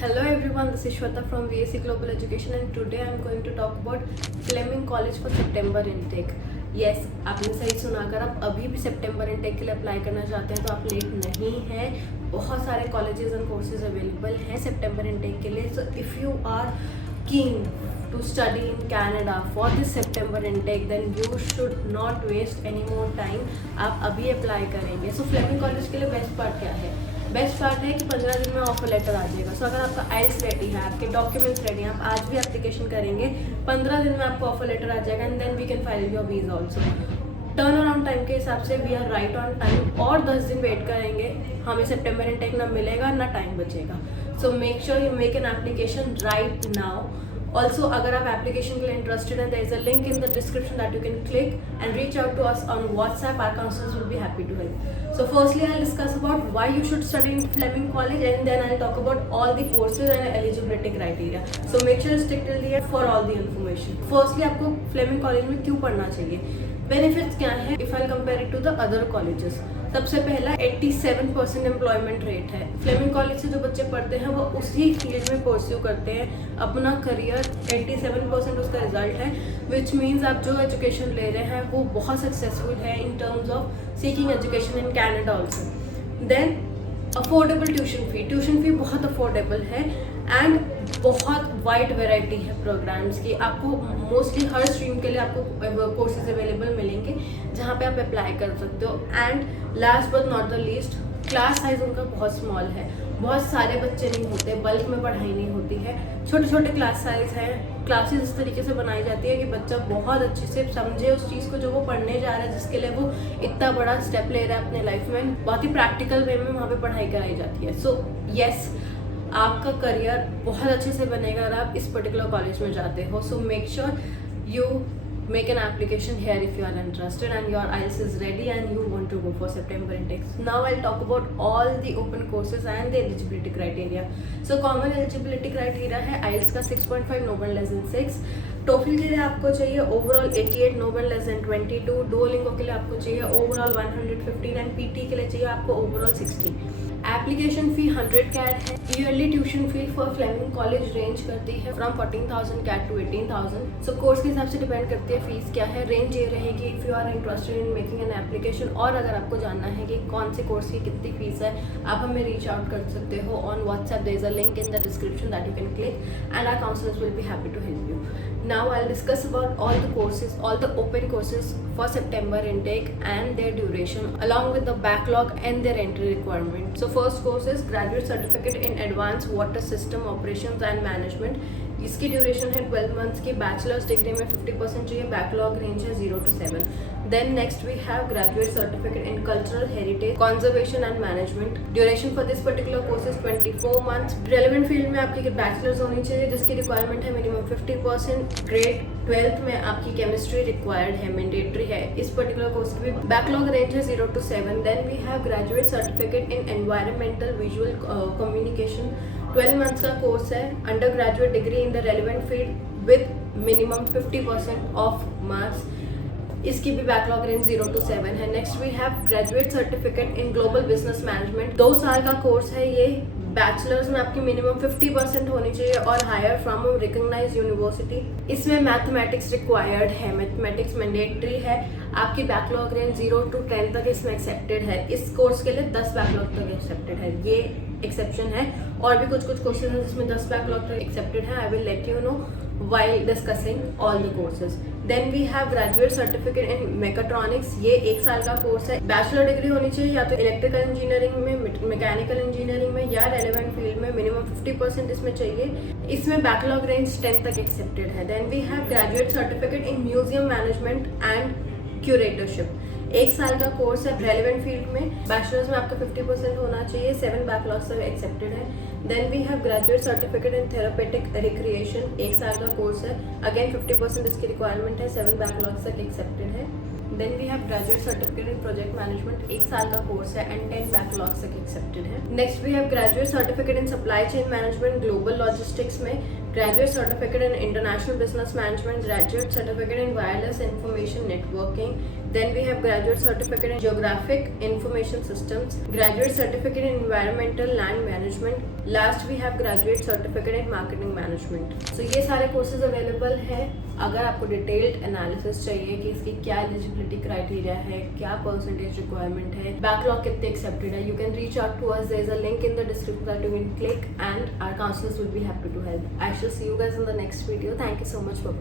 Hello everyone, this is Shweta from VSC Global Education and today I am going to talk about Fleming College for September intake. Yes, आपने सही सुना। अगर आप अभी भी सितंबर intake के लिए अप्लाई करना चाहते हैं तो आप लेट नहीं हैं। बहुत सारे कॉलेजेस एंड कोर्सेज अवेलेबल हैं सितंबर इनटेक के लिए। So if you are keen to study in Canada for this September intake, then you should not waste any more time. आप अभी अप्लाई करेंगे। सो फ्लेमिंग कॉलेज के लिए बेस्ट पार्ट क्या है? बेस्ट पार्ट है कि 15 दिन में ऑफर लेटर आ जाएगा। सो अगर आपका आइल्स रेडी है, आपके डॉक्यूमेंट्स रेडी हैं, आप आज भी एप्लीकेशन करेंगे, 15 दिन में आपको ऑफर लेटर आ जाएगा and then we can file your visa also. Turn around time के हिसाब से we are right on time. और 10 दिन वेट करेंगे, हमें सितंबर इनटेक ना मिलेगा ना टाइम बचेगा। So make sure you make an application right now. Also, अगर आप एप्लीकेशन के लिए इंटरेस्टेड हैं, there is a link in the description that you can click and reach out to us on WhatsApp. Our counselors will be happy to help. So firstly, I'll discuss about why you should study in Fleming College and then I'll talk about all the courses and eligibility criteria. So make sure you stick till the end for all the information. Firstly, आपको Fleming College में क्यों पढ़ना चाहिए? Benefits क्या है if I compare it to the other colleges? सबसे पहला 87% employment rate है। फ्लेमिंग कॉलेज से जो बच्चे पढ़ते हैं वो उसी फील्ड में परस्यू करते हैं अपना करियर। 87% उसका रिजल्ट है, विच मीन्स आप जो एजुकेशन ले रहे हैं वो बहुत सक्सेसफुल है in terms of seeking education in Canada also. Then affordable tuition fee बहुत अफोर्डेबल है एंड बहुत वाइड वैरायटी है प्रोग्राम्स की। आपको मोस्टली हर स्ट्रीम के लिए आपको कोर्सेज अवेलेबल मिलेंगे जहाँ पे आप अप्लाई कर सकते हो। And last but not the least, class size उनका बहुत स्मॉल है। बहुत सारे बच्चे नहीं होते, बल्क में पढ़ाई नहीं होती है, छोटे छोटे क्लास साइज हैं। क्लासेस इस तरीके से बनाई जाती है कि बच्चा बहुत अच्छे से समझे उस चीज़ को जो वो पढ़ने जा रहा है, जिसके लिए वो इतना बड़ा स्टेप ले रहा है अपने लाइफ में। बहुत ही प्रैक्टिकल वे में वहाँ पे पढ़ाई कराई जाती है। सो यस, आपका करियर बहुत अच्छे से बनेगा अगर आप इस पर्टिकुलर कॉलेज में जाते हो। So make sure you make an application here if you are interested and your IELTS is ready and you want to go for September intake. Now I'll talk about all the open courses and the eligibility criteria. So common eligibility criteria है IELTS का 6.5 no band less than 6, TOEFL के लिए आपको चाहिए overall 88 no band less than 22, Duolingo के लिए आपको चाहिए ओवरऑल 115 एंड PT के लिए चाहिए आपको ओवरऑल 60। एप्लीकेशन फी 100 CAD है। Yearly tuition fee for Fleming college range करती है फ्रॉम 14,000 CAD टू 18,000। सो कोर्स के हिसाब से डिपेंड करती है फीस क्या है। रेंज ये रहेगी if you are interested in making an application. और अगर आपको जानना है कि कौन से कोर्स की कितनी फीस है, आप हमें रीच आउट कर सकते हो on WhatsApp. There is a link in the description that you can click and our counsellors will be happy to help you. Now I'll discuss about all the courses, all the open courses for September intake and their duration along with the backlog and their entry requirement. So first course is Graduate Certificate in Advanced Water System Operations and Management. इसकी duration है 12 months की। Bachelors degree में 50% चाहिए। Backlog range है 0 to 7। Then next we have graduate certificate in cultural heritage conservation and management. Duration for this particular course is 24 months. Relevant field में आपकी bachelors होनी चाहिए जिसकी रिक्वायरमेंट है मिनिमम 50%। ग्रेड 12th में आपकी केमिस्ट्री रिक्वायर्ड है, मैंडेटरी है इस पर्टिकुलर कोर्स की भी। बैकलॉग रेंज है 0 to 7। Then we have graduate certificate in environmental visual communication. 12 months का कोर्स है। Undergraduate degree in the relevant field with minimum 50% of marks. इसकी भी बैकलॉग रेंज 0 to 7 है। Next we have graduate certificate in global business management. 2 साल का course है ये। Bachelors में आपकी मिनिमम 50% होनी चाहिए और हायर फ्रॉम रिकग्नाइज यूनिवर्सिटी। इसमें मैथमेटिक्स रिक्वायर्ड है, मैथमेटिक्स मैंडेटरी है। आपकी बैकलॉग रेंज 0 to 10 तक इसमें एक्सेप्टेड है। इस कोर्स के लिए 10 बैकलॉग तक एक्सेप्टेड है, ये एक्सेप्शन है। और भी कुछ कोर्सेज हैं जिसमें 10 बैकलॉग तक एक्सेप्टेड है। I will let you know while discussing all the courses. Then we have graduate certificate in mechatronics. ये 1 साल का कोर्स है। बैचलर डिग्री होनी चाहिए या तो इलेक्ट्रिकल इंजीनियरिंग में, मैकेनिकल इंजीनियरिंग में या रेलेवेंट फील्ड में। मिनिमम 50% इसमें चाहिए। इसमें बैकलॉग रेंज 10 तक एक्सेप्टेड है। Then we have graduate certificate in museum management and curatorship. 1 साल का कोर्स है रेलेवेंट फील्ड में। बैचलर्स में आपका 50% होना चाहिए। 7 बैकलॉग से एक्सेप्टेड है। Then we have graduate certificate in therapeutic recreation. 1 साल का कोर्स है। अगेन 50% इसकी रिक्वायरमेंट है। 7 बैकलॉग तक एक्सेप्टेड है। Then we have graduate certificate in project management. 1 साल का कोर्स है एंड 10 बैकलॉग्स तक एक्सेप्टेड है। Next we have graduate certificate in supply chain management global logistics में graduate certificate in international business management, graduate certificate in wireless information networking. Then we have graduate certificate in geographic information systems, graduate certificate in environmental land management. Last we have graduate certificate in marketing management. So ये सारे courses available है. अगर आपको detailed analysis चाहिए कि इसकी क्या eligibility criteria है, क्या परसेंटेज रिक्वायरमेंट है, बैकलॉग कितने एक्सेप्टेड है, you can reach out to us. There is a link in the description that you can click and our counsellors will be happy to help. I shall see you guys in the next video. Thank you so much. Bye.